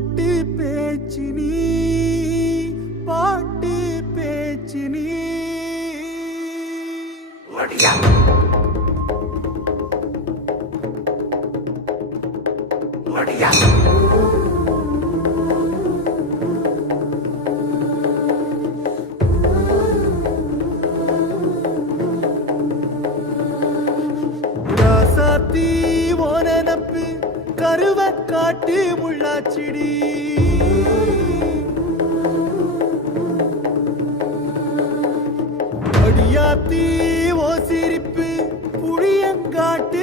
பாட்டு பேச்சினி பாட்டு பேச்சினி ஒடியா ஒடியா ராசாத்தி ஓனனப்பு கருவ காட்டு முள்ளாச்சிடி அடியாத்தி ஓ சிரிப்பு புளியங்காட்டு